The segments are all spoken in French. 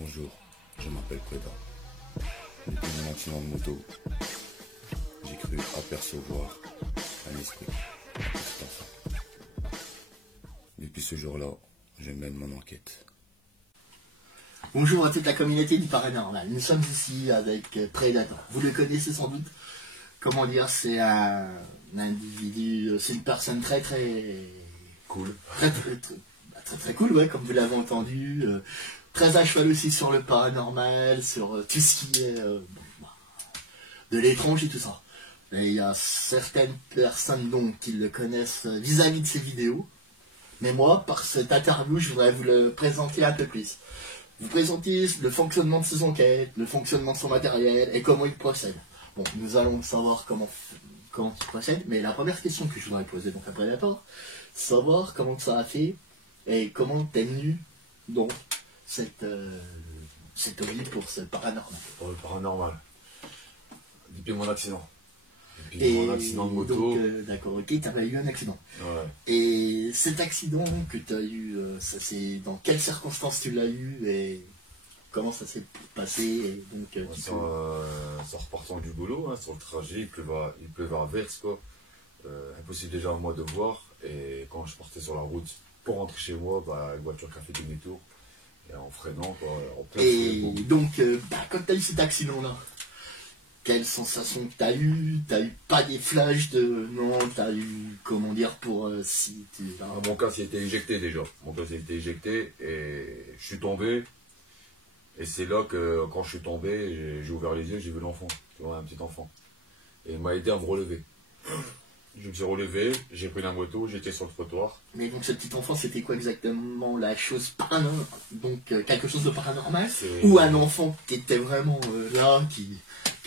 Bonjour, je m'appelle Queda. Depuis mon accident de moto, j'ai cru apercevoir un esprit, un petit enfant. Depuis ce jour-là, je mène mon enquête. Bonjour à toute la communauté du paranormal. Nous sommes ici avec Predator. Vous le connaissez sans doute. Comment dire, c'est un individu, c'est une personne très Cool. Très cool, ouais, comme vous l'avez entendu. Très à cheval aussi sur le paranormal, sur tout ce qui est de l'étrange et tout ça. Et il y a certaines personnes donc qui le connaissent vis-à-vis de ses vidéos. Mais moi, par cette interview, je voudrais vous le présenter un peu plus. Vous présenter le fonctionnement de ses enquêtes, le fonctionnement de son matériel et comment il procède. Bon, nous allons savoir comment il procède, mais la première question que je voudrais poser donc à Predator, savoir comment ça a fait et comment t'es venu donc cette envie pour ce paranormal. Pour le paranormal. Depuis mon accident. Depuis Et mon accident de moto. donc, d'accord, ok, t'avais eu un accident. Ouais. Et cet accident que tu as eu, ça c'est dans quelles circonstances tu l'as eu et comment ça s'est passé et donc, Ça repartant du boulot, hein, sur le trajet, il pleuvait à verse, quoi. Impossible déjà à moi de voir. Et quand je partais sur la route pour rentrer chez moi, bah, une voiture qui a fait demi-tour. Et en freinant, quoi, en plein et feu, donc quand tu as eu cet accident-là, quelle sensation que tu as eu? Tu eu pas des flashs de... Non, tu as eu, comment dire, pour si tu... Mon casque il était éjecté déjà. Mon casque il était éjecté et je suis tombé. Et c'est là que quand je suis tombé, j'ai ouvert les yeux, j'ai vu l'enfant. Tu vois, un petit enfant. Et il m'a aidé à me relever. Je me suis relevé, j'ai pris la moto, j'étais sur le trottoir. Mais donc ce petit enfant, c'était quoi exactement la chose paranormale? Donc quelque chose de paranormal? Ou un enfant qui était vraiment là, qui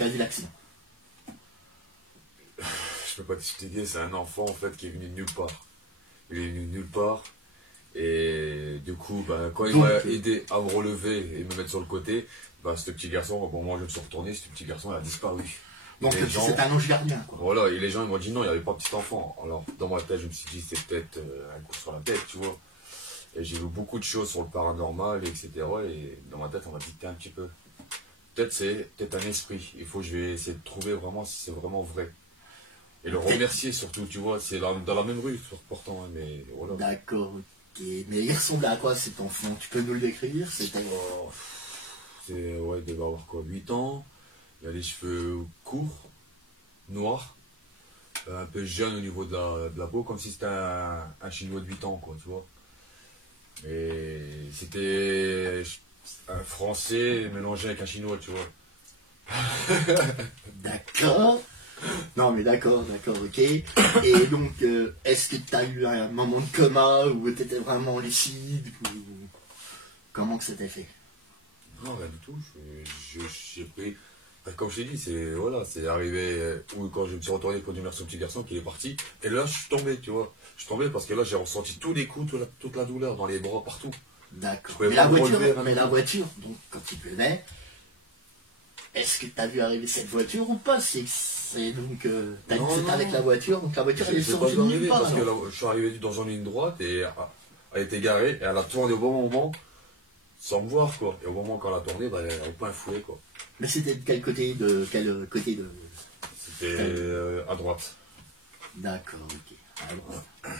a vu l'accident? Je peux pas t'expliquer, c'est un enfant en fait qui est venu de nulle part. Il est venu de nulle part. Et du coup, bah, quand il m'a aidé à me relever et me mettre sur le côté, bah, ce petit garçon, au moment où je me suis retourné, ce petit garçon il a disparu. Donc c'est un ange gardien, quoi. Voilà, et les gens ils m'ont dit non, il n'y avait pas petit enfant. Alors dans ma tête, je me suis dit c'est peut-être un coup sur la tête, tu vois. Et j'ai vu beaucoup de choses sur le paranormal, etc. Et dans ma tête, on m'a dit un petit peu. Peut-être c'est peut-être un esprit. Il faut que je vais essayer de trouver vraiment si c'est vraiment vrai. Et le remercier surtout, tu vois. C'est dans la même rue, pourtant, hein, mais voilà. D'accord, ok. Mais il ressemblait à quoi cet enfant? Tu peux nous le décrire? C'était... Ouais, il devait avoir quoi, 8 ans. Il a les cheveux courts, noirs, un peu jeune au niveau de la peau, comme si c'était un chinois de 8 ans, quoi, tu vois. Et c'était un français mélangé avec un chinois, tu vois. D'accord. Non mais d'accord, ok. Et donc, est-ce que tu as eu un moment de coma où tu étais vraiment lucide ou... Comment que c'était fait? Non, rien du tout. J'ai pris... Comme je t'ai dit, c'est arrivé où quand je me suis retourné pour dire merci au petit garçon qui est parti. Et là, je suis tombé, tu vois. Je suis tombé parce que là, j'ai ressenti tous les coups, toute la douleur dans les bras, partout. D'accord. Mais la voiture, donc quand il pleuvait, est-ce que tu as vu arriver cette voiture ou pas? C'est donc, t'as dit que c'était avec la voiture, donc la voiture elle est sortie de nulle part. Parce que là, je suis arrivé dans une ligne droite et elle était garée et elle a tourné au bon moment sans me voir, quoi. Et au moment quand elle a tourné, bah, elle a au plein fouet, quoi. Mais c'était de quel côté C'était à droite. D'accord, ok. À droite. Ok.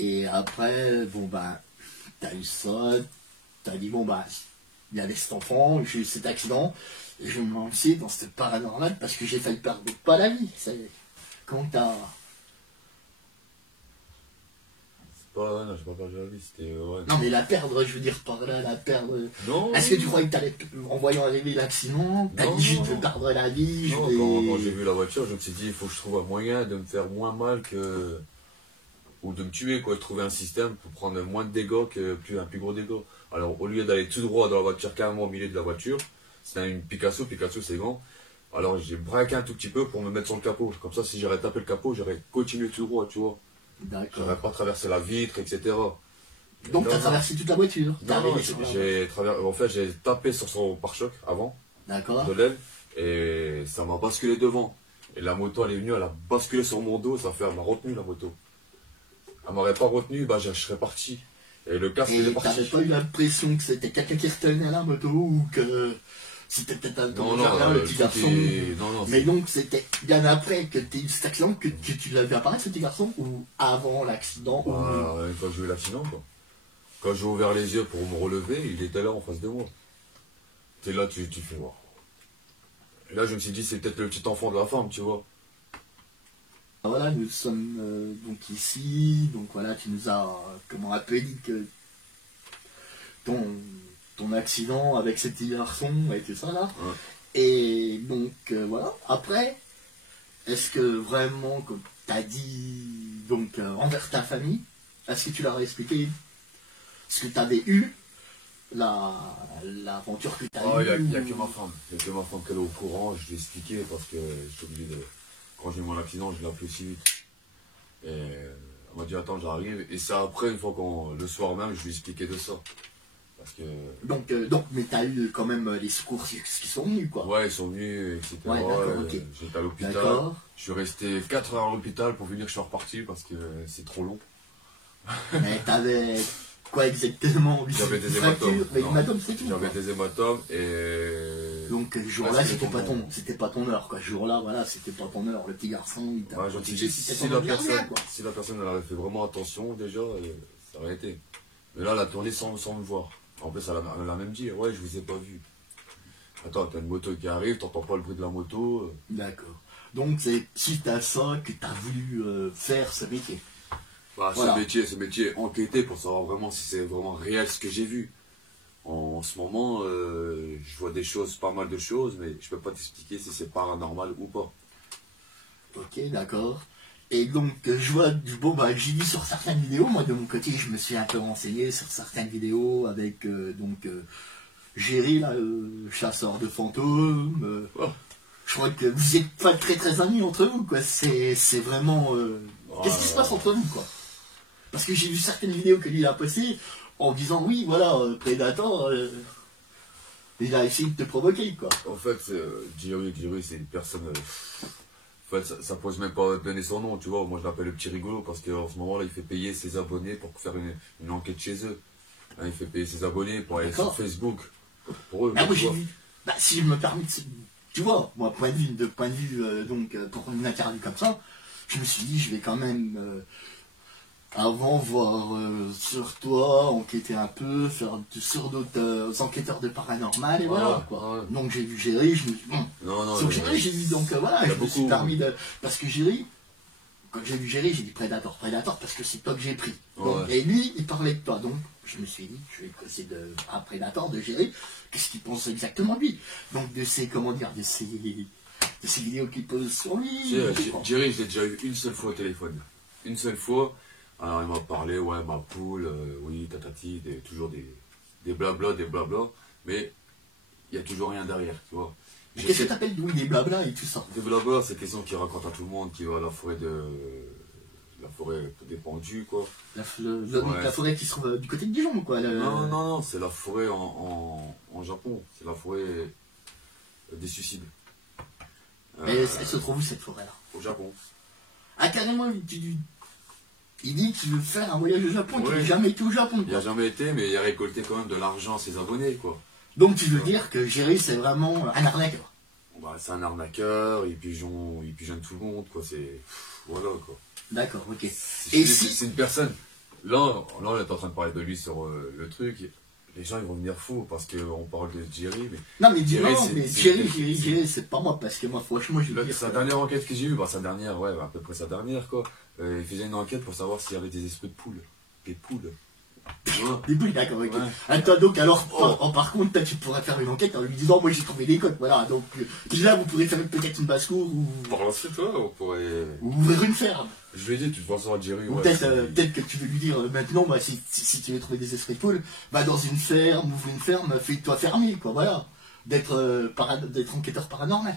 Et après, bon bah, t'as eu ça, t'as dit bon bah, il y avait cet enfant, j'ai eu cet accident, et je vais me lancer dans ce paranormal parce que j'ai failli perdre pas la vie. Quand t'as... Non, j'ai pas perdu la vie, c'était... Ouais. Non mais la perdre, je veux dire par là, la perdre... Non. Est-ce que tu croyais que t'allais, en voyant arriver l'accident, t'as dit juste de perdre la vie? Non, quand j'ai vu la voiture, je me suis dit, il faut que je trouve un moyen de me faire moins mal que... Ou de me tuer, quoi, de trouver un système pour prendre moins de dégâts un plus gros dégât. Alors, au lieu d'aller tout droit dans la voiture, carrément au milieu de la voiture, c'est une Picasso c'est grand. Alors, j'ai braqué un tout petit peu pour me mettre sur le capot. Comme ça, si j'aurais tapé le capot, j'aurais continué tout droit, tu vois. D'accord. J'aurais pas traversé la vitre, etc. Donc, tu as traversé toute la voiture? Non, en fait, j'ai tapé sur son pare-choc avant, de l'aile, et ça m'a basculé devant. Et la moto, elle est venue, elle a basculé sur mon dos, elle m'a retenu, la moto. Elle m'aurait pas retenu, bah, je serais parti. Et le casque, il Et est parti. t'avais pas eu l'impression que c'était quelqu'un qui retenait la moto ou que c'était peut-être un Non, jardin, non, le petit garçon. non, Mais donc c'était bien après que tu eu cet accident que tu l'as vu apparaître ce petit garçon ou avant l'accident ou... Quand j'ai eu l'accident, quoi. Quand j'ai ouvert les yeux pour me relever, il était là en face de moi. T'es là, tu fais voir. Et là, je me suis dit, c'est peut-être le petit enfant de la femme, tu vois. Voilà, nous sommes donc ici, donc voilà, tu nous as comment un peu dit que ton accident avec ce petit garçon et tout ça là. Ouais. Et donc voilà, après, est-ce que vraiment, comme tu as dit donc envers ta famille, est-ce que tu leur as expliqué ce que tu avais eu, l'aventure que tu as eue Il n'y a que ma femme. Il n'y a que ma femme qui est au courant, je lui ai expliqué parce que je suis obligé de. Quand j'ai eu mon accident, je l'ai appelé aussi vite. Et elle m'a dit attends, j'arrive. Et c'est après, une fois le soir même, je lui ai expliqué de ça. Parce que. Donc mais tu as eu quand même les secours qui sont venus, quoi. Ouais, ils sont venus, etc. Ouais, d'accord, ok. J'étais à l'hôpital. D'accord. Je suis resté 4 heures à l'hôpital pour venir, je suis reparti parce que c'est trop long. Mais t'avais quoi exactement? J'avais des fractures, hématomes. mais Non, hématomes, c'est tout. J'avais quoi. des hématomes et. Donc ce jour-là, Parce que c'était pas ton heure, quoi. Ce jour-là, voilà, c'était pas ton heure. Le petit garçon, il t'a Ouais, je me suis protégé, dit, c'était si ton la heure, personne, quoi. si la personne elle avait fait vraiment attention déjà, ça aurait été. Mais là, elle a tourné sans me voir. En plus, elle a même dit, ouais, je vous ai pas vu. Attends, t'as une moto qui arrive, t'entends pas le bruit de la moto. D'accord. Donc c'est suite à ça que t'as voulu faire ce métier. Bah, Voilà. ce métier, enquêter pour savoir vraiment si c'est vraiment réel ce que j'ai vu. En ce moment, je vois des choses, pas mal de choses, mais je peux pas t'expliquer si c'est paranormal ou pas. Ok, d'accord. Et donc je vois bon bah j'ai vu sur certaines vidéos, moi de mon côté je me suis un peu renseigné sur certaines vidéos avec Géry là, chasseur de fantômes. Oh. Je crois que vous êtes pas très très amis entre vous, quoi. C'est vraiment. Qu'est-ce qui se passe entre vous, quoi? Parce que j'ai vu certaines vidéos que lui a postées en disant oui, voilà, Predator, il a essayé de te provoquer, quoi. En fait, Jerry, c'est une personne. En fait, ça pose même pas de donner son nom, tu vois. Moi, je l'appelle le petit rigolo parce qu'en ce moment-là, il fait payer ses abonnés pour faire une enquête chez eux. Hein, il fait payer ses abonnés pour aller sur Facebook. Pour eux. Ah, moi tu j'ai vois. vu. Bah, si je me permets tu vois, moi, point de vue, pour une interview comme ça, je me suis dit, je vais quand même. Avant, voir sur toi, enquêter un peu, faire sur d'autres enquêteurs de paranormal, et voilà, quoi. Ouais. Donc j'ai vu Géry, je me suis dit, bon, Non, sur Géry, j'ai vu, donc voilà, il y a je me suis beaucoup. permis de... Parce que Géry, quand j'ai vu Géry, j'ai dit Predator, parce que c'est toi que j'ai pris. Donc, Ouais. et lui, il parlait de toi, donc je me suis dit, je vais causer un Predator de Géry, qu'est-ce qu'il pense exactement de lui. Donc de ces, comment dire, de ces vidéos qu'il pose sur lui. Jerry, je l'ai déjà eu une seule fois au téléphone. Une seule fois. Alors il m'a parlé, ouais, ma poule, oui, tatati, toujours des blabla, mais il n'y a toujours rien derrière, tu vois. Mais qu'est-ce que t'appelles, oui, des blabla et tout ça? Des blabla, c'est question qui raconte à tout le monde qui va à la forêt des pendus, quoi. La forêt qui se trouve du côté de Dijon, quoi. Non, c'est la forêt en Japon, c'est la forêt des suicides. Et elle se trouve où cette forêt-là? Au Japon. Ah, carrément, il dit qu'il veut faire un voyage au Japon, qu'il Ouais. n'a jamais été au Japon, Il quoi. n'a jamais été, mais il a récolté quand même de l'argent à ses abonnés, quoi. Donc tu veux dire que Géry, c'est vraiment un arnaqueur? Bah, c'est un arnaqueur, il pigeonne tout le monde, quoi. Voilà, quoi. D'accord, ok. C'est une personne. Là, on est en train de parler de lui sur le truc. Les gens ils vont venir fous parce qu'on parle de Jerry, mais. Non, mais Jerry, Géry, c'est pas moi, parce que moi, franchement, je veux dire. Sa dernière enquête que j'ai eue, sa dernière, ouais, à peu près sa dernière, quoi. Il faisait une enquête pour savoir s'il y avait des esprits de poules. Des poules. Voilà. Des boules, d'accord, ok. Ouais. Attends, donc, alors, par contre, toi, tu pourrais faire une enquête en lui disant, moi, j'ai trouvé des codes, voilà. Donc, là, vous pourrez faire peut-être une basse-cour ou Par la suite, ouais, on pourrait. ouvrir une ferme. Je lui ai dit, tu te penseras à Jerry, Ou ouais. peut-être que tu veux lui dire maintenant, bah, si tu veux trouver des esprits de poule, va dans une ferme, ouvre une ferme, fais-toi fermier, quoi, voilà. D'être enquêteur paranormal.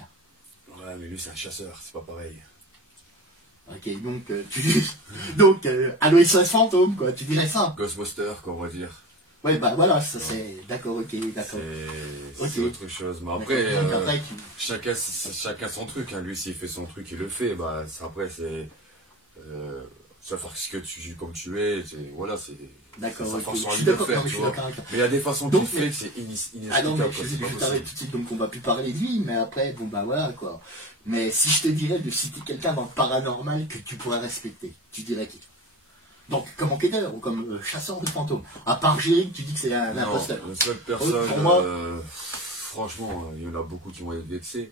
Ouais, mais lui, c'est un chasseur, c'est pas pareil. Ok, donc, Allo SOS fantôme, quoi, tu dirais ça. Ghostbuster, quoi, on va dire. Ouais, bah voilà, ça c'est. D'accord, ok, d'accord. C'est Ok. autre chose. Mais Donc, après, après, chacun son truc. Hein. Lui, s'il fait son truc, il le fait. Bah, après, vas faire ce que comme tu es, voilà, c'est... D'accord, sa ok. façon Je à suis lui de d'accord, faire, non, mais tu je suis vois. d'accord avec toi. Mais il y a des façons Donc, qu'il fait que c'est Ah non, mais inexplicable, quoi, c'est pas je t'arrête possible. tout de suite, donc on va plus parler de lui, mais après, bon bah voilà quoi. Mais si je te dirais de citer quelqu'un dans le paranormal que tu pourrais respecter, tu dirais qui? Donc, comme enquêteur ou comme chasseur de fantômes. À part Géry, tu dis que c'est un Non, imposteur. la seule personne, Pour moi- franchement, il y en a beaucoup qui vont être vexés.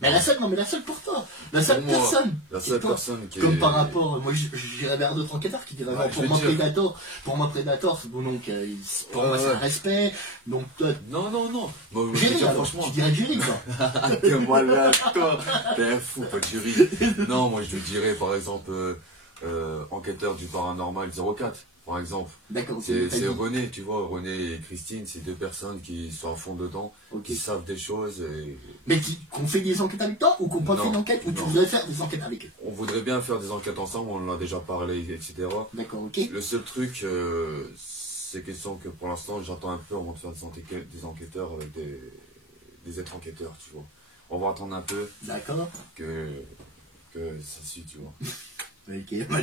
Mais la seule, non, mais la seule pour toi. La seule Pour moi, personne. la Et seule toi, personne qui comme est... par rapport, moi j'irais vers d'autres enquêteurs qui diraient, Ouais, non, je pour vais moi dire. Predator, c'est bon, donc, pour Ouais, moi c'est un ouais. respect, donc toi, Non. Moi, je veux Géry dire, alors, franchement... tu dirais Géry quoi. Que voilà, toi, t'es un fou, pas de jury. Non, moi je te dirais par exemple enquêteur du paranormal 04, par exemple. D'accord, ok, C'est t'as dit. René, tu vois, René et Christine, c'est deux personnes qui sont à fond dedans, Ok. qui savent des choses et Mais qu'on fait des enquêtes avec toi ou qu'on pas Non, fait d'enquête ou tu non. voudrais faire des enquêtes avec eux. on voudrait bien faire des enquêtes ensemble, on en a déjà parlé, etc. D'accord, ok. Le seul truc, c'est question que pour l'instant j'attends un peu avant de faire des enquêteurs avec des êtres enquêteurs, tu vois. On va attendre un peu D'accord. que ça suit, tu vois. Ok, moi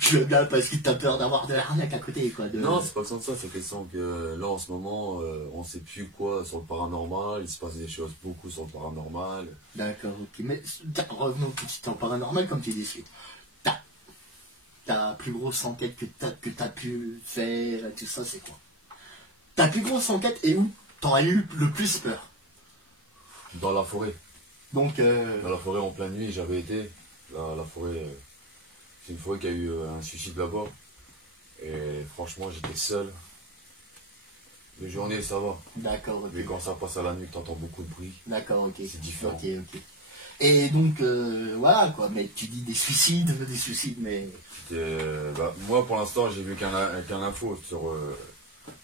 je veux bien parce que t'as peur d'avoir de l'arnaque à côté quoi. Non, c'est pas question de ça, c'est question que là en ce moment, on sait plus quoi sur le paranormal, il se passe des choses beaucoup sur le paranormal. D'accord, ok. Mais revenons tout de suite en paranormal comme tu dis. Ta plus grosse enquête que t'as pu faire, tout ça, c'est quoi? Ta plus grosse enquête et où t'en as eu le plus peur? Dans la forêt. Donc, Dans la forêt en pleine nuit, j'avais été. La forêt, c'est une forêt qui a eu un suicide là-bas. Et franchement, j'étais seul. Les journées, ça va. d'accord, ok. Mais quand ça passe à la nuit, t'entends beaucoup de bruit. D'accord, ok. C'est différent. Ok, ok. Et donc, voilà quoi, mais tu dis des suicides, mais. Moi, pour l'instant, j'ai vu qu'un info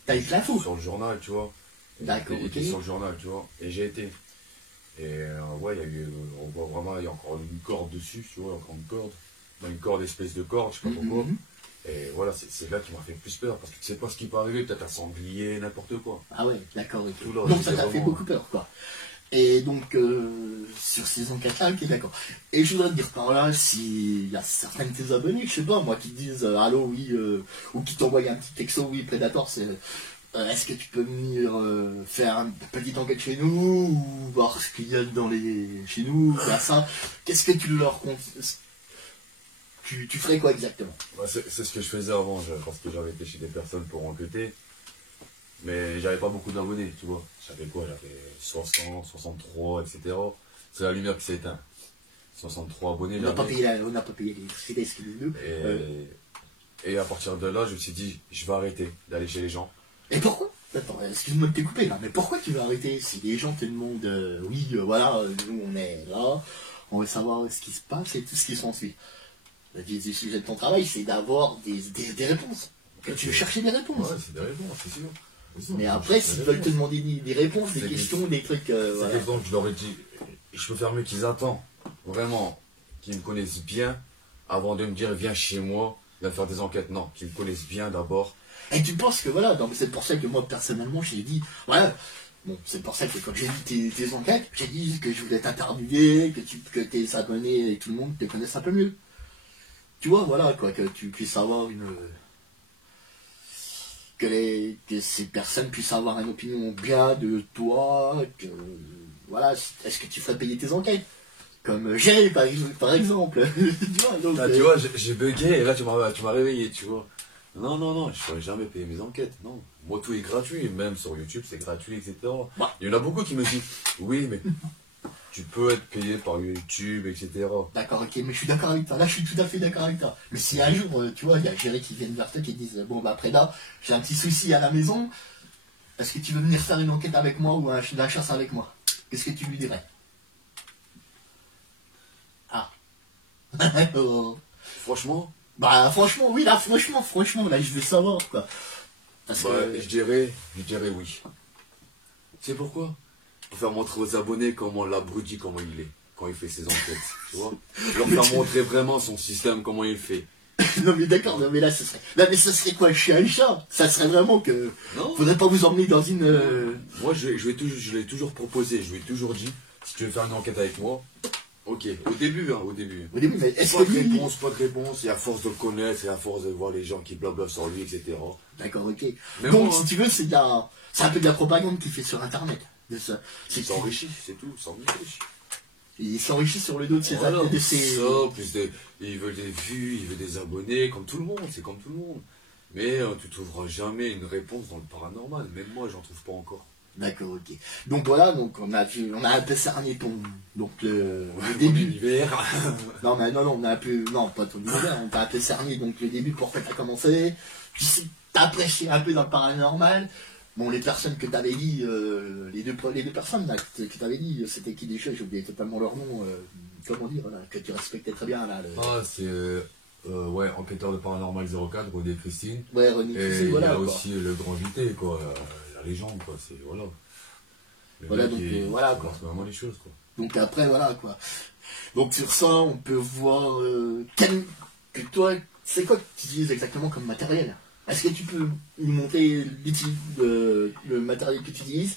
T'as eu de l'info? sur le journal, tu vois. D'accord, Il ok. était sur le journal, tu vois. Et j'ai été. Et ouais, il y a eu, on voit vraiment, il y a encore une corde dessus, tu vois, encore une corde. Une corde, espèce de corde, je sais pas pourquoi. Mhm. Et voilà, c'est là qui m'a fait le plus peur, parce que tu sais pas ce qui peut arriver, peut-être un sanglier, n'importe quoi. Ah ouais, d'accord, ok. Tout là, Donc ça j'étais t'a fait vraiment- beaucoup peur, quoi. Et donc, sur ces enquêtes-là, ok, d'accord. Et je voudrais te dire par là, s'il y a certains de tes abonnés, je sais pas, moi, qui te disent allô, oui, ou qui t'envoient un petit texto, oui, Predator, c'est est-ce que tu peux venir faire une petite enquête chez nous, ou voir ce qu'il y a chez nous, faire ça. Qu'est-ce que tu leur comptes? Tu ferais quoi exactement? Ouais, c'est ce que je faisais avant, parce que j'avais été chez des personnes pour enquêter. Mais j'avais pas beaucoup d'abonnés, tu vois. J'avais quoi? J'avais 60, 63, etc. C'est la lumière qui s'est éteinte. 63 abonnés. On n'a pas j'avais. payé l'électricité, excusez-nous. Et à partir de là, je me suis dit, je vais arrêter d'aller chez les gens. Et pourquoi? Attends, excuse-moi de te couper là, mais pourquoi tu veux arrêter? Si les gens te demandent, oui, voilà, nous on est là, on veut savoir ce qui se passe et tout ce qui s'ensuit. Le sujet de ton travail, c'est d'avoir des réponses. Et tu veux chercher des réponses. Ouais, c'est des réponses, c'est sûr. Mais après, s'ils veulent te demander des réponses, des C'est questions, des trucs, C'est voilà. quelque chose que je leur ai dit, je peux faire mieux qu'ils attendent, vraiment, qu'ils me connaissent bien, avant de me dire, viens chez moi, viens faire des enquêtes. Non, qu'ils me connaissent bien d'abord. Et tu penses que voilà, donc c'est pour ça que moi personnellement j'ai dit, voilà, bon, c'est pour ça que quand j'ai vu tes enquêtes, j'ai dit que je voulais t'interviewer, que tes abonnés et tout le monde te connaissent un peu mieux. Tu vois, voilà, quoi, que tu puisses avoir que ces personnes puissent avoir une opinion bien de toi, que voilà, est-ce que tu ferais payer tes enquêtes? Comme j'ai par exemple. Tu vois, donc, Là, tu vois, j'ai bugué et là tu m'as réveillé, tu vois. Non, je ne ferais jamais payer mes enquêtes, non. Moi tout est gratuit, même sur YouTube c'est gratuit, etc. Bah. Il y en a beaucoup qui me disent, oui, mais tu peux être payé par YouTube, etc. D'accord, ok, mais je suis d'accord avec toi. Là, je suis tout à fait d'accord avec toi. Mais si un jour, tu vois, il y a Géry qui viennent vers toi qui disent bon, bah, Preda, j'ai un petit souci à la maison, est-ce que tu veux venir faire une enquête avec moi ou de la chasse avec moi? Qu'est-ce que tu lui dirais? Ah. Oh. Franchement, Bah, franchement, oui, là, franchement, là, je veux savoir, quoi. Parce que. je dirais oui. Tu sais pourquoi? Pour faire montrer aux abonnés comment l'abruti, comment il est, quand il fait ses enquêtes, tu vois. Leur faire montrer vraiment son système, comment il fait. Non, mais d'accord, non, mais là, ce serait. Là, mais ce serait quoi, le chien et le chat? Ça serait vraiment que. Non. Faudrait pas vous emmener dans une. Moi, je l'ai toujours proposé, je lui ai toujours dit, si tu veux faire une enquête avec moi, Ok, au début, hein, au début. Au début, mais est-ce Pas que de lui... réponse, pas de réponse, et à force de le connaître, et à force de voir les gens qui blablabla sur lui, etc. D'accord, ok. Mais Donc, moi, si tu veux, c'est un peu de la propagande qu'il fait sur Internet. De ça. il s'enrichit, c'est tout, il s'enrichit. Il s'enrichit sur le dos de ses Voilà, de ses... ça, il veut des vues, il veut des abonnés, comme tout le monde, c'est comme tout le monde. Mais tu trouveras jamais une réponse dans le paranormal, même moi j'en trouve pas encore. D'accord, ok. Donc voilà, donc on a un peu cerné ton... Donc le Mon début... univers. Non, mais non, on a un peu... Non, pas ton univers, on t'a un peu cerné, donc le début, pourquoi t'as commencé. Puis t'as prêché un peu dans le paranormal. Bon, les personnes que t'avais dit, les deux personnes là, que t'avais dit, c'était qui déjà, j'ai oublié totalement leur nom, comment dire, là, que tu respectais très bien là. Ah, c'est ouais, enquêteur de paranormal 04, René Christine. Ouais, René Et Christine, il voilà. y a Quoi. aussi le grand invité, quoi, la légende, quoi, c'est, voilà. Le Voilà, mec, donc, voilà, quoi. C'est vraiment les choses, quoi. Donc après, voilà, quoi. Donc sur ça, on peut voir que toi, c'est quoi que tu utilises exactement comme matériel? Est-ce que tu peux nous montrer le matériel que tu utilises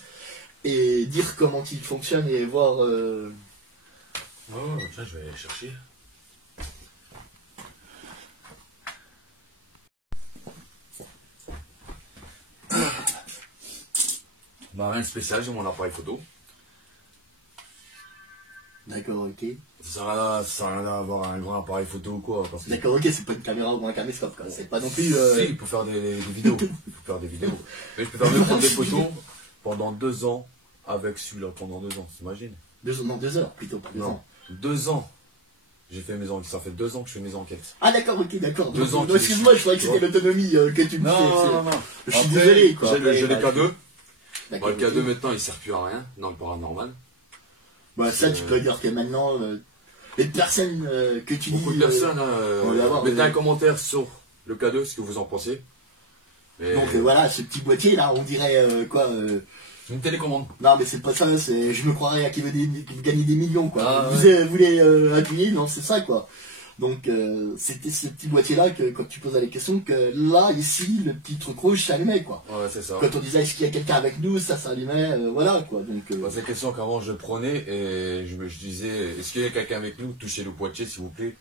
et dire comment il fonctionne et voir... Oh, tiens, je vais aller chercher. Bah, rien de spécial, j'ai mon appareil photo. D'accord, ok. Ça sert à rien d'avoir un grand appareil photo ou quoi. Parce que D'accord, ok, c'est pas une caméra ou un caméscope, quoi. C'est pas non plus... si, il peut faire des vidéos. Il peut faire des vidéos. Mais je peux faire prendre des photos pendant 2 ans avec celui-là, pendant 2 ans, t'imagines? Non, 2 heures plutôt, pas 2 Non, ans. 2 ans. J'ai fait mes enquêtes. Ça fait 2 ans que je fais mes enquêtes. Ah d'accord, ok, d'accord. 2 ans. Excuse-moi, je croyais que c'était l'autonomie que tu me fais. Non. Je suis désolé, quoi. J'ai les K2. D'accord, Le K2 ok. maintenant, il sert plus à rien dans le paranormal. Bah ça, tu peux dire que maintenant, les personnes que tu dis... Beaucoup de personnes, on va avoir, mettez un commentaire sur le K2, ce que vous en pensez. Et Donc voilà, ce petit boîtier là, on dirait quoi une télécommande. Non mais c'est pas ça, c'est je me croirais à qui veut gagner des millions quoi. Ah, Vous voulez appuyer, non c'est ça quoi. Donc c'était ce petit boîtier là que quand tu posais les questions, que là ici le petit truc rouge s'allumait quoi. Ouais, c'est ça. Quand on disait est-ce qu'il y a quelqu'un avec nous, ça s'allumait, voilà quoi. Donc Bah, c'est la question qu'avant je prenais et je disais est-ce qu'il y a quelqu'un avec nous? Touchez le boîtier s'il vous plaît.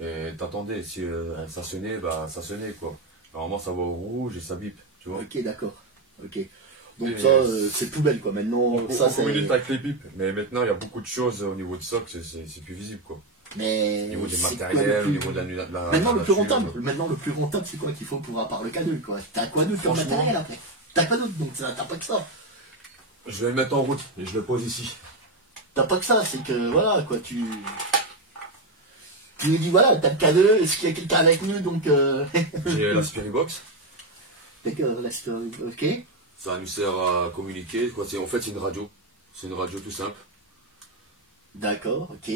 Et t'attendais, si ça sonnait, bah ça sonnait quoi. Normalement ça va au rouge et ça bip, tu vois. ok d'accord, ok. Donc Et ça c'est poubelle quoi. Maintenant ça on c'est. communique avec les bips, mais maintenant il y a beaucoup de choses au niveau de ça que c'est plus visible quoi. Mais Au niveau des c'est quoi matériels, le au plus- niveau de la Maintenant, le plus nature, rentable, c'est quoi qu'il faut pour à part le K2, quoi. T'as quoi d'autre comme Franchement. matériel après? T'as quoi d'autre, donc t'as pas que ça. Je vais le mettre en route et je le pose ici. T'as pas que ça, c'est que, voilà, quoi, tu nous dis, voilà, t'as le K2, est-ce qu'il y a quelqu'un avec nous, donc, J'ai la Spiribox, D'accord, là, c'est, ok. ça nous sert à communiquer. Quoi. En fait c'est une radio. C'est une radio tout simple. D'accord, ok.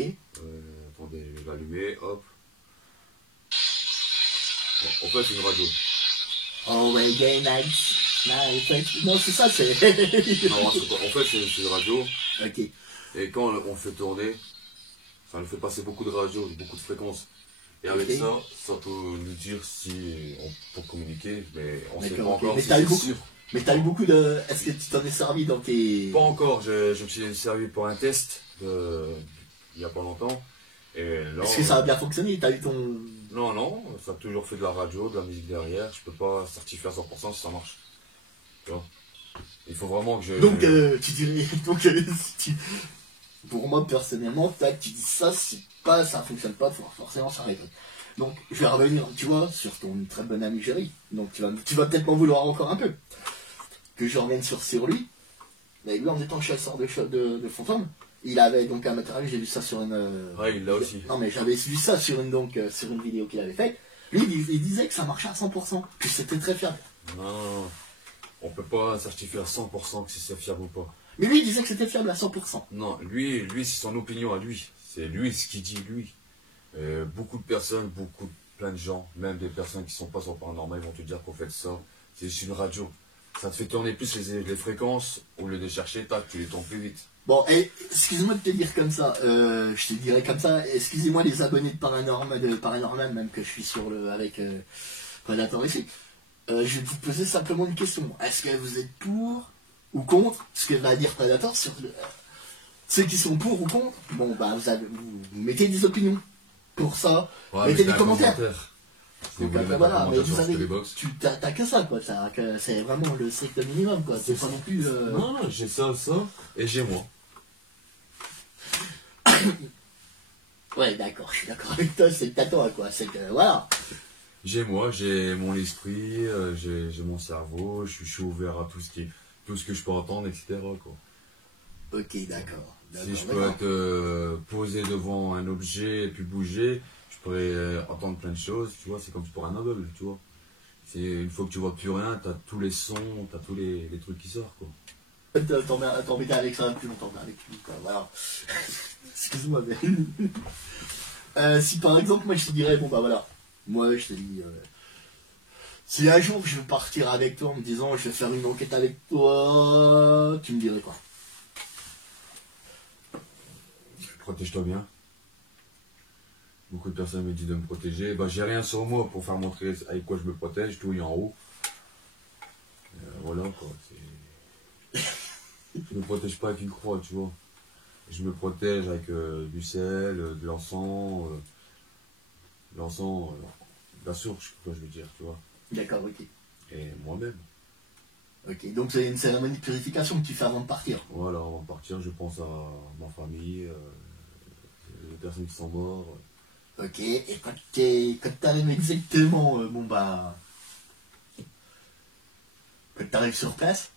Attendez, je vais l'allumer, hop. Bon, en fait c'est une radio. Oh, ouais, gay, nice. Nice. Non, c'est ça, c'est. Non, en fait c'est une radio. Ok. Et quand on fait tourner, ça nous fait passer beaucoup de radios, beaucoup de fréquences. Et avec Ok. ça peut nous dire si on peut communiquer, mais on sait pas D'accord, ok. encore Mais si t'as eu c'est beaucoup- sûr. Mais t'as eu beaucoup de. Est-ce que tu t'en es servi dans tes. Pas encore, je me suis servi pour un test il y a pas longtemps. Et là, Est-ce que ça a bien fonctionné? T'as eu ton. Non, ça a toujours fait de la radio, de la musique derrière. Je peux pas certifier à 100% si ça marche. Tu vois. Il faut vraiment que je... Donc, tu dirais. Donc, pour moi, personnellement, tac, tu dis ça, c'est pas, ça fonctionne pas, forcément, ça arrête. Donc, je vais revenir, tu vois, sur ton très bon ami Jerry. Donc, tu vas peut-être m'en vouloir encore un peu. Que je revienne sur lui. Mais lui, en étant chasseur de fantômes, il avait donc un matériel, j'ai vu ça sur une. Ouais, il l'a aussi. Non, mais j'avais vu ça sur une vidéo qu'il avait faite. Lui, il disait que ça marchait à 100%, que c'était très fiable. Non, on peut pas certifier à 100% que si c'est fiable ou pas. Mais lui, il disait que c'était fiable à 100%. Non, lui c'est son opinion à lui. C'est lui ce qu'il dit lui. Beaucoup de personnes, plein de gens, même des personnes qui sont pas sur le paranormal, ils vont te dire qu'en fait ça, c'est juste une radio. Ça te fait tourner plus les fréquences, au lieu de chercher, tac, tu les tournes plus vite. Bon, et excuse-moi de te dire comme ça, je te dirais comme ça, excusez-moi les abonnés de Paranormal, même que je suis sur avec Predator ici. Je vais vous poser simplement une question. Est-ce que vous êtes pour ou contre ce que va dire Predator ceux qui sont pour ou contre, bon, bah, vous mettez des opinions. Pour ça, Ouais, mettez des un commentaires. Si vous Donc, voulez mettre un voilà, mais commentaire vous sur savez, Télébox. tu t'as que ça, quoi. C'est vraiment le strict minimum, quoi. C'est pas non plus. Non, non, j'ai ça, et j'ai moi. Ouais, d'accord, je suis d'accord avec toi, c'est à toi, quoi. C'est que, voilà. J'ai moi, j'ai mon esprit, j'ai mon cerveau, je suis ouvert à tout ce que je peux entendre, etc. quoi. Ok, d'accord. Si je peux être posé devant un objet et puis bouger, je pourrais entendre plein de choses, tu vois, c'est comme pour un aveugle, tu vois. Une fois que tu vois plus rien, t'as tous les sons, t'as tous les trucs qui sortent, quoi. T'embêter avec ça plus longtemps avec lui, quoi. Voilà. Excuse-moi, mais. Si par exemple, moi je te dirais, bon bah voilà, moi je te dis, si un jour je veux partir avec toi en me disant je vais faire une enquête avec toi, tu me dirais quoi? Protège-toi bien. Beaucoup de personnes me disent de me protéger. Bah, j'ai rien sur moi pour faire montrer avec quoi je me protège, tout est en haut. Voilà quoi. Je me protège pas avec une croix, tu vois. Je me protège avec du sel, de l'encens, de la source, quoi, je veux dire, tu vois. D'accord, ok. Et moi-même. Ok, donc c'est une cérémonie de purification que tu fais avant de partir. Voilà, avant de partir, je pense à ma famille, les personnes qui sont mortes. Ok, et quand t'arrives exactement, bon bah. Quand t'arrives sur place,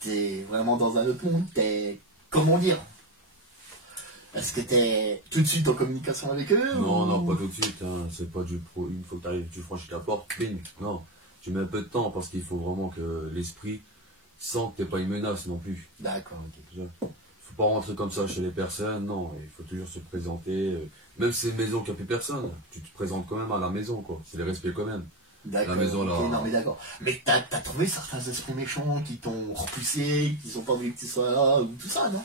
t'es vraiment dans un autre monde, t'es. Comment dire? Est-ce que t'es tout de suite en communication avec eux? Non, ou... non, pas tout de suite, hein. C'est pas du pro. Une fois que tu franchis la porte, bing, non. Tu mets un peu de temps parce qu'il faut vraiment que l'esprit sent que t'es pas une menace non plus. D'accord, ok. Faut pas rentrer comme ça chez les personnes, non. Il faut toujours se présenter. Même si c'est une maison qui n'a plus personne, tu te présentes quand même à la maison, quoi. C'est le respect quand même. D'accord, La maison, là. ok, non mais d'accord. Mais t'as trouvé certains esprits méchants qui t'ont repoussé, qui sont pas voulu que tu sois là, ou tout ça, non?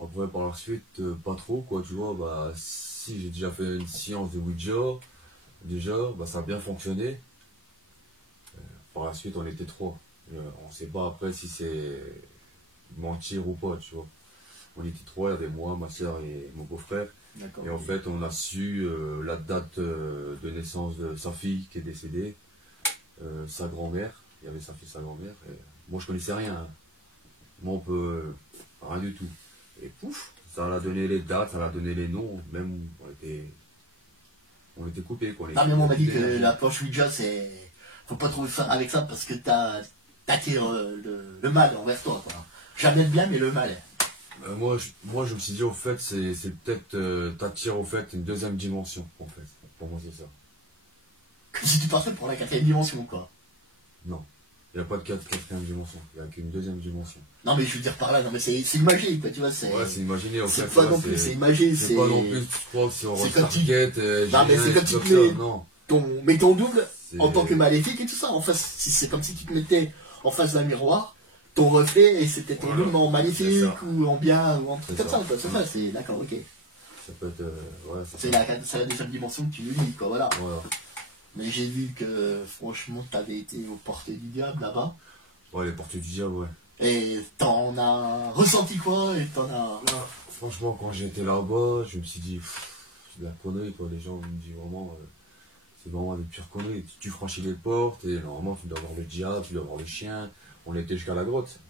Après, par la suite, pas trop, quoi, tu vois. Bah, si j'ai déjà fait une séance de Ouija, déjà, bah, ça a bien fonctionné. Par la suite, on était trois. On sait pas après si c'est mentir ou pas, tu vois. On était trois, il y avait moi, ma soeur et mon beau-frère. D'accord. Et en fait, on a su la date de naissance de sa fille qui est décédée, sa grand-mère. Il y avait sa fille, sa grand-mère. Moi, je connaissais rien. Hein. Moi, on peut rien du tout. Et pouf, ça l'a donné les dates, ça l'a donné les noms. Même, on était coupés, quoi. Ah, mais on m'a dit que la planche Ouija, c'est. Faut pas trop faire avec ça parce que t'attires le mal envers toi, quoi. Jamais le bien, mais le mal. Moi, je me suis dit, au fait, c'est peut-être t'attires au fait une deuxième dimension, en fait. Pour moi, c'est ça. Comme si tu partais pour la quatrième dimension, quoi. Non. Il n'y a pas de quatrième dimension, il n'y a qu'une deuxième dimension. Non, mais je veux dire par là, non, mais c'est imagé, quoi, tu vois. Ouais, c'est imaginer, au fait. C'est pas non plus, c'est imagé, c'est. C'est pas non plus, tu crois, si on c'est regarde quand tu- Target, Non, mais c'est quand tu te mets ton double en tant que maléfique et tout ça. En face, c'est comme si tu te mettais en face d'un miroir, ton reflet, et c'était ton double en maléfique ou en bien ou en truc comme ça, quoi. C'est ça, c'est d'accord, ok. Ça peut être. Ouais, C'est la deuxième dimension que tu vis, quoi, voilà. Voilà. Mais j'ai vu que, franchement, t'avais été aux portes du diable là-bas. Ouais, les portes du diable, ouais. Et t'en as ressenti quoi? Et t'en as. Franchement, quand j'étais là-bas, je me suis dit, c'est de la connerie, quoi. Les gens me disent vraiment, c'est vraiment des pires conneries. Tu franchis les portes et normalement, tu dois avoir le diable, tu dois avoir le chien. On était jusqu'à la grotte.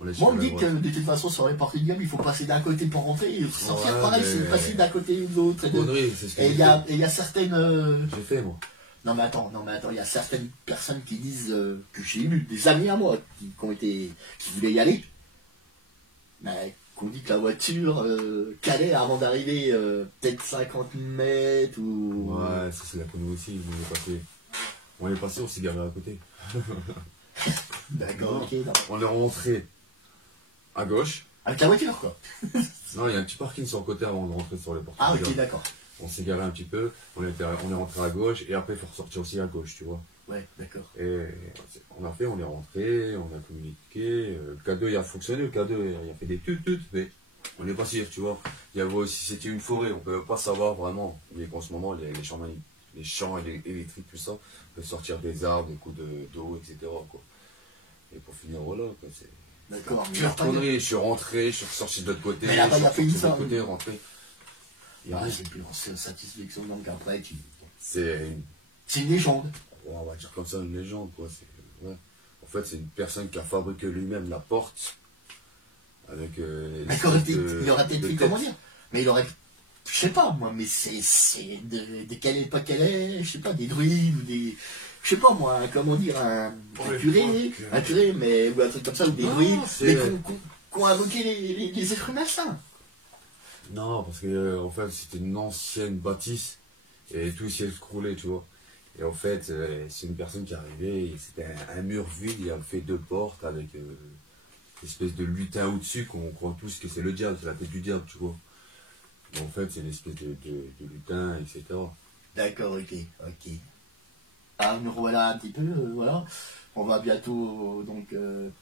Moi, on me dit que de toute façon, sur les portes du diable, il faut passer d'un côté pour rentrer et sortir Ouais, pareil, mais- c'est passer d'un côté ou de l'autre. Conneries, c'est ce que Et j'ai il y a certaines. fait. J'ai fait, moi. Non mais attends, il y a certaines personnes qui disent que j'ai eu des amis à moi qui voulaient y aller, mais qu'on dit que la voiture calait avant d'arriver peut-être 50 mètres ou. Ouais, ça c'est la connerie aussi. On est passé, on s'est garé à côté. D'accord, ok, non. On est rentré à gauche. Avec la voiture quoi. Non, il y a un petit parking sur le côté avant de rentrer sur les portes. Ah du ok, diable. d'accord. On s'est garé un petit peu, on est rentré à gauche et après il faut ressortir aussi à gauche, tu vois. Ouais, d'accord. Et on est rentré, on a communiqué, le K2 il a fonctionné, le K2 il a fait des tut, mais on n'est pas sûr, tu vois. Il y avait aussi, c'était une forêt, on ne peut pas savoir vraiment. Mais qu'en ce moment, les champs électriques, tout ça, on peut sortir des arbres, des coups d'eau, etc. quoi. Et pour finir, voilà, quoi, D'accord. Je suis retourné, je suis rentré, je suis ressorti de l'autre côté, Mais là-bas, je il a suis fait ressorti de ça, l'autre côté, rentré. Il y a Ouais, rien. c'est plus en satisfaction, donc après, C'est c'est une légende. on va dire comme ça, une légende, quoi. Ouais. En fait, c'est une personne qui a fabriqué lui-même la porte avec D'accord, il aurait peut-être de fait, tête. comment dire, mais il aurait, je sais pas moi, mais c'est de quelle époque elle est, je sais pas, des druides ou des, je sais pas moi, comment dire, un curé, mais, ou un truc comme ça, ou des Non, druides, c'est- mais qui ont invoqué les esprits malsains. Non, parce que en fait, c'était une ancienne bâtisse et tout s'y écroulé, tu vois. Et en fait, c'est une personne qui est arrivée, et c'était un mur vide, il a fait deux portes avec une espèce de lutin au-dessus qu'on croit tous que c'est le diable, c'est la tête du diable, tu vois. Mais en fait, c'est une espèce de lutin, etc. D'accord, ok. Ah, nous revoilà un petit peu, voilà. On va bientôt, donc,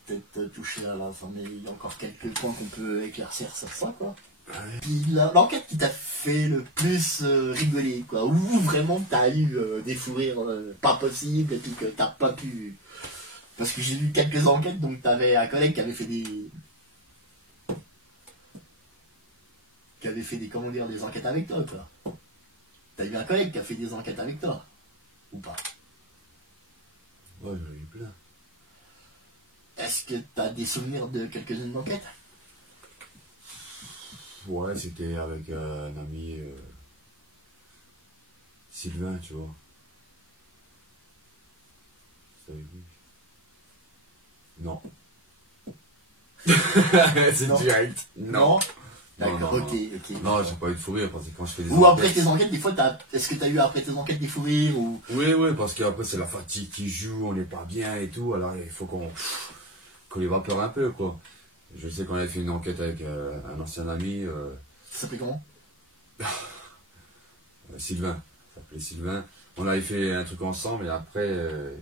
peut-être toucher à la fin, mais il y a encore quelques points qu'on peut éclaircir sur ça, quoi. Puis l'enquête qui t'a fait le plus rigoler, quoi, où vraiment t'as eu des fous rires pas possibles et puis que t'as pas pu. Parce que j'ai lu quelques enquêtes, donc t'avais un collègue qui avait fait comment dire, des enquêtes avec toi, quoi. T'as eu un collègue qui a fait des enquêtes avec toi, ou pas? Ouais, j'en ai eu plein. Est-ce que t'as des souvenirs de quelques-unes d'enquêtes? Ouais, c'était avec un ami Sylvain, tu vois. C'est avec lui. Non. C'est Non. direct. Non. D'accord, Non, ok. Non, j'ai pas eu de fou rire parce que quand je fais des Ou après enquêtes- tes enquêtes, des fois, est-ce que t'as eu après tes enquêtes des fous rires ou... Oui, parce qu'après c'est la fatigue qui joue, on n'est pas bien et tout, alors il faut qu'on évapore un peu, quoi. Je sais qu'on avait fait une enquête avec un ancien ami, Ça s'appelait comment? Sylvain, ça s'appelait Sylvain. On avait fait un truc ensemble et après,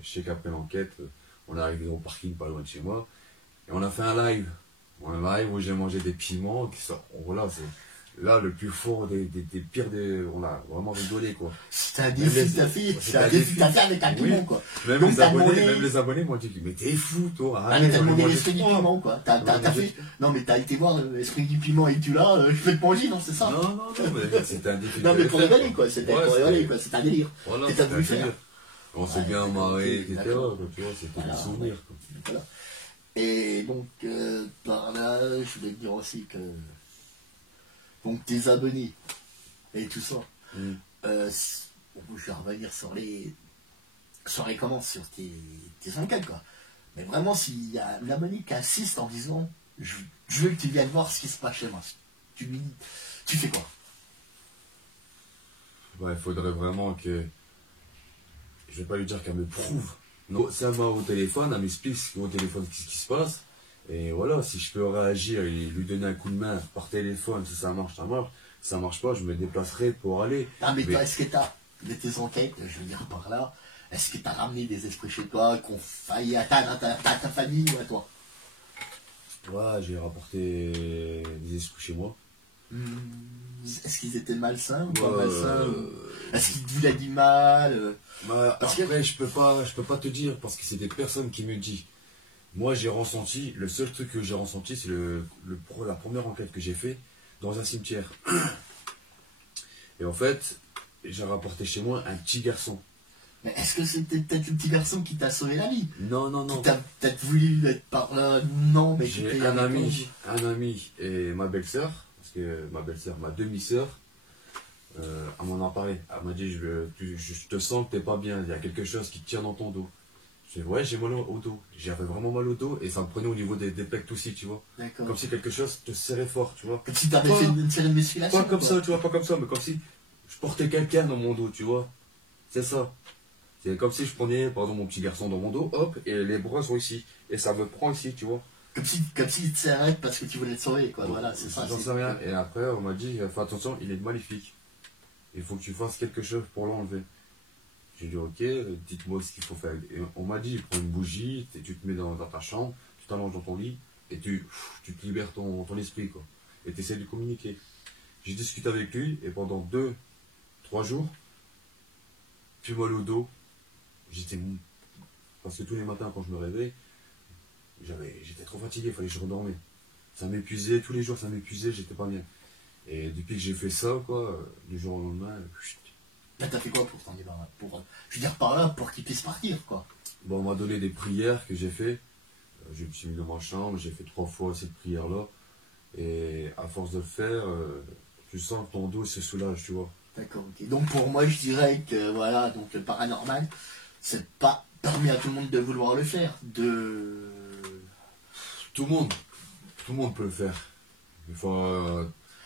je sais qu'après l'enquête, on est arrivé au parking pas loin de chez moi et on a fait un live. Un live où j'ai mangé des piments, voilà, c'est là le plus fort des pires on a vraiment rigolé, quoi. C'est un Même défi les- que t'as fait, c'est c'est un un défi que défi. t'as fait avec un Oui. piment, quoi. Même Donc les, t'as abonnés, demandé... même les abonnés m'ont dit, mais t'es fou, toi. Ah, mais t'as on demandé mange l'esprit du trois. piment, quoi. T'as Ouais, fait... Non, mais t'as été voir l'esprit du piment et tu l'as, je vais te manger, non, c'est ça? Non, mais c'était un défi. Non, mais pour que j'avais rigoler, fait, quoi. C'était Ouais, pour rigoler, c'était- quoi. C'est un délire. Voilà, Et t'as c'était voulu un faire. délire. On s'est Ouais, bien marré, etc. d'accord. quoi, tu vois, c'était Voilà, des souvenirs, quoi. Voilà. Et donc, par là, je voulais te dire aussi que... Donc, tes abonnés et tout ça... Mm. Bon, je vais revenir sur les comment, sur tes enquêtes, quoi. Mais vraiment, s'il y a un abonné qui insiste en disant je veux que tu viennes voir ce qui se passe chez moi, tu fais quoi? Ouais, il faudrait vraiment que. Je vais pas lui dire qu'elle me prouve. Non, ça va au téléphone, elle m'explique au téléphone ce qui se passe. Et voilà, si je peux réagir et lui donner un coup de main par téléphone, si ça marche, ça marche. Si ça marche pas, je me déplacerai pour aller. Ah, mais toi, est-ce que t'as, de tes enquêtes, je veux dire par là, est-ce que t'as ramené des esprits chez toi, qu'on failli à ta famille ou à toi? Ouais, j'ai rapporté des esprits chez moi. Est-ce qu'ils étaient malsains ou pas Ouais, malsains Est-ce qu'ils te voulaient du mal Bah, Parce que- après, je peux pas te dire parce que c'est des personnes qui me disent. Moi, j'ai ressenti, le seul truc que j'ai ressenti, c'est la première enquête que j'ai fait dans un cimetière. Et en fait, j'ai rapporté chez moi un petit garçon. Mais est-ce que c'était peut-être le petit garçon qui t'a sauvé la vie? Non. Qui t'a peut-être voulu être par là? Non, mais qui J'ai t'a un ami et ma belle-sœur, parce que ma belle-sœur, ma demi-sœur, elle m'en a parlé. Elle m'a dit, je te sens que t'es pas bien, il y a quelque chose qui te tient dans ton dos. J'ai dit, ouais, j'ai mal au dos. J'avais vraiment mal au dos et ça me prenait au niveau des pectoraux aussi, tu vois. D'accord. Comme si quelque chose te serrait fort, tu vois. Comme si t'avais Pas- fait une série de musculation. Pas comme quoi. ça, tu vois, pas comme ça, mais comme si je portais quelqu'un dans mon dos, tu vois. C'est ça. C'est comme si je prenais, par exemple, mon petit garçon dans mon dos, hop, et les bras sont ici. Et ça me prend ici, tu vois. Comme si il te serrait parce que tu voulais te sauver, quoi. Voilà, c'est ça. J'en c'est- sais rien. Et après, on m'a dit, fais attention, il est maléfique. Il faut que tu fasses quelque chose pour l'enlever. J'ai dit, ok, dites-moi ce qu'il faut faire. Et on m'a dit, prends une bougie, tu te mets dans ta chambre, tu t'allonges dans ton lit, et tu te libères ton esprit, quoi. Et tu essaies de communiquer. J'ai discuté avec lui, et pendant 2-3 jours, plus mal au dos, j'étais mou. Parce que tous les matins, quand je me réveille, J'étais trop fatigué, il fallait que je redorme. Ça m'épuisait, tous les jours ça m'épuisait, j'étais pas bien. Et depuis que j'ai fait ça, quoi, du jour au lendemain, chut. Là, t'as fait quoi pour t'en débarrasser, je veux dire par là, pour qu'il puisse partir, quoi. Bon, on m'a donné des prières que j'ai fait. Je me suis mis dans ma chambre, j'ai fait 3 fois cette prière-là. Et à force de le faire, tu sens que ton dos se soulage, tu vois. D'accord, ok. Donc pour moi, je dirais que voilà, donc le paranormal, c'est pas permis à tout le monde de vouloir le faire. Tout le monde peut le faire. Il faut,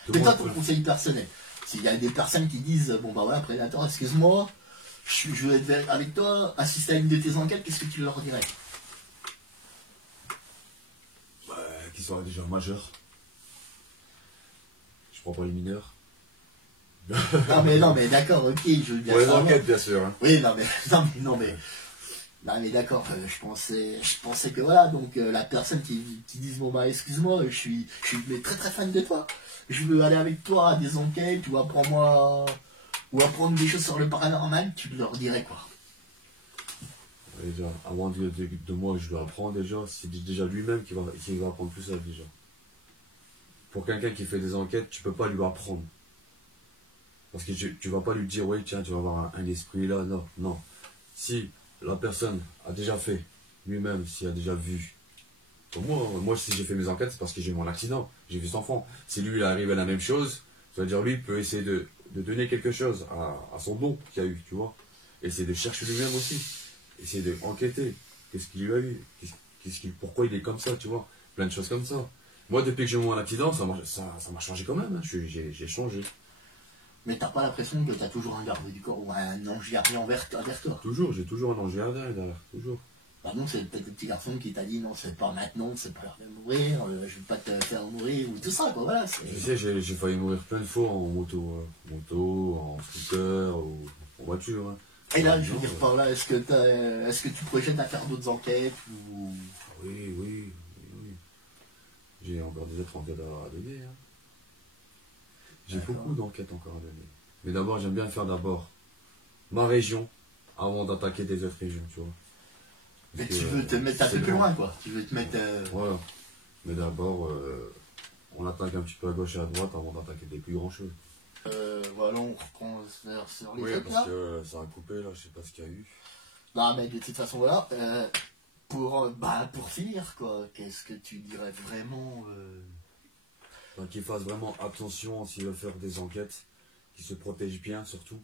tout le Mais toi, monde ton peut le- conseil personnel. S'il y a des personnes qui disent, bon bah voilà, Prédateur, excuse-moi, je veux être avec toi, assister à une de tes enquêtes, qu'est-ce que tu leur dirais? Qu'ils soient déjà majeurs. Je prends pas les mineurs. Non mais d'accord, ok, je veux bien Pour les savoir. enquêtes, bien sûr. Hein. Oui, non mais d'accord, je pensais que voilà, donc la personne qui dit bon bah excuse-moi, je suis mais très très fan de toi. Je veux aller avec toi à des enquêtes ou apprendre des choses sur le paranormal, tu leur dirais quoi? Déjà, avant de moi, je dois apprendre déjà. C'est déjà lui-même qui va apprendre tout ça déjà. Pour quelqu'un qui fait des enquêtes, tu peux pas lui apprendre. Parce que tu vas pas lui dire, oui, tiens, tu vas avoir un esprit là. Non, non. Si la personne a déjà fait lui-même, s'il a déjà vu. Pour moi, si j'ai fait mes enquêtes, c'est parce que j'ai eu mon accident. J'ai vu cet enfant. Si lui, il arrive à la même chose, ça veut dire lui peut essayer de donner quelque chose à son don qu'il a eu, tu vois. Essayer de chercher lui-même aussi. Essayer d'enquêter. Qu'est-ce qu'il lui a eu? Pourquoi il est comme ça, tu vois. Plein de choses comme ça. Moi, depuis que j'ai eu mon accident, ça m'a changé quand même. Hein. J'ai changé. Mais t'as pas l'impression que t'as toujours un garde du corps ou un ange gardien envers toi? Toujours, j'ai toujours un ange gardien derrière. Toujours. Bah non, c'est peut-être le petit garçon qui t'a dit non, c'est pas maintenant, c'est pas l'heure de mourir, je vais pas te faire mourir ou tout ça, quoi, voilà. Tu sais, j'ai failli mourir plein de fois en moto, en scooter, ou en voiture. Hein. Et là, je veux dire par là, est-ce que tu projettes à faire d'autres enquêtes ou... Oui. J'ai encore des autres enquêtes à donner. Hein. J'ai beaucoup d'enquêtes encore à donner. Mais d'abord, j'aime bien faire ma région avant d'attaquer des autres régions, tu vois. Mais tu veux te mettre un peu plus loin, quoi. Tu veux te mettre... Voilà. Mais d'abord, on attaque un petit peu à gauche et à droite avant d'attaquer des plus grands choses. Voilà, on reprend sur les Oui, trucs, parce là. que ça a coupé, là, je sais pas ce qu'il y a eu. Non, mais de toute façon, voilà. Pour finir, quoi, qu'est-ce que tu dirais vraiment... Donc, qu'ils fassent vraiment attention s'ils veulent faire des enquêtes, qu'ils se protègent bien surtout.